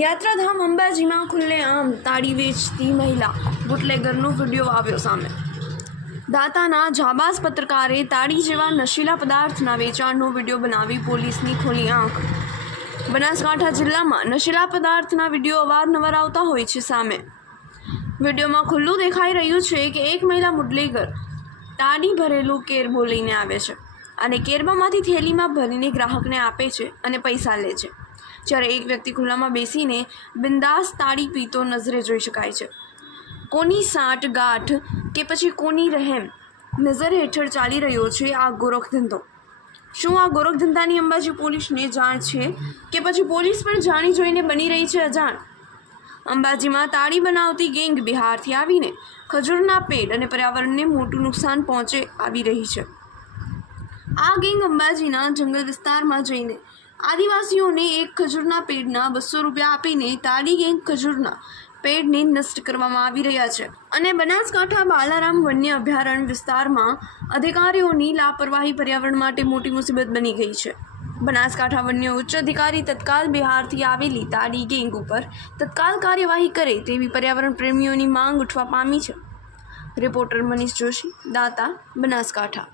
યાત્રાધામ અંબાજીમાં ખુલ્લેઆમ તાળી વેચતી મહિલા બુટલેગરનો વિડીયો આવ્યો સામે। દાતાના જાબાઝ પત્રકારે તાળી જેવા નશીલા પદાર્થના વેચાણનો વિડીયો બનાવી પોલીસની ખોલી આંખ। બનાસકાંઠા જિલ્લામાં નશીલા પદાર્થના વિડીયો અવારનવાર આવતા હોય છે સામે। વિડીયોમાં ખુલ્લું દેખાઈ રહ્યું છે કે એક મહિલા બુટલેગર તાળી ભરેલું કેરબો લઈને આવે છે અને કેરબામાંથી થેલીમાં ભરીને ગ્રાહકને આપે છે અને પૈસા લે છે, જ્યારે એક વ્યક્તિ ખુલ્લામાં બેસીને બિંદાસ તાળી પીતો નજરે જોઈ શકાય છે। કોની સાંઠ ગાંઠ કે પછી કોની રહેમ નજર હેઠળ ચાલી રહ્યો છે આ ગોરખધંધો? શું આ ગોરખધંધાની અંબાજી પોલીસને જાણ છે કે પછી પોલીસ પણ જાણી જોઈને બની રહી છે અજાણ? અંબાજીમાં તાળી બનાવતી ગેંગ બિહારથી આવીને ખજૂરના પેડ અને પર્યાવરણને મોટું નુકસાન પહોંચે આવી રહી છે। આ ગેંગ અંબાજીના જંગલ વિસ્તારમાં જઈને આદિવાસીઓને એક ખજૂરના પેડના 200 રૂપિયા આપીને તાળી ગેંગ ખજૂરના પેડને નષ્ટ કરવામાં આવી રહ્યા છે અને બનાસકાંઠા બાલારામ વન્ય અભયારણ્ય વિસ્તારમાં અધિકારીઓની લાપરવાહી પર્યાવરણ માટે મોટી મુસીબત બની ગઈ છે। બનાસકાંઠા વન્ય ઉચ્ચ અધિકારી તત્કાલ બિહારથી આવેલી તાળી ગેંગ ઉપર તત્કાલ કાર્યવાહી કરે તેવી પર્યાવરણ પ્રેમીઓની માંગ ઉઠવા પામી છે। રિપોર્ટર મનીષ જોશી, દાતા, બનાસકાંઠા।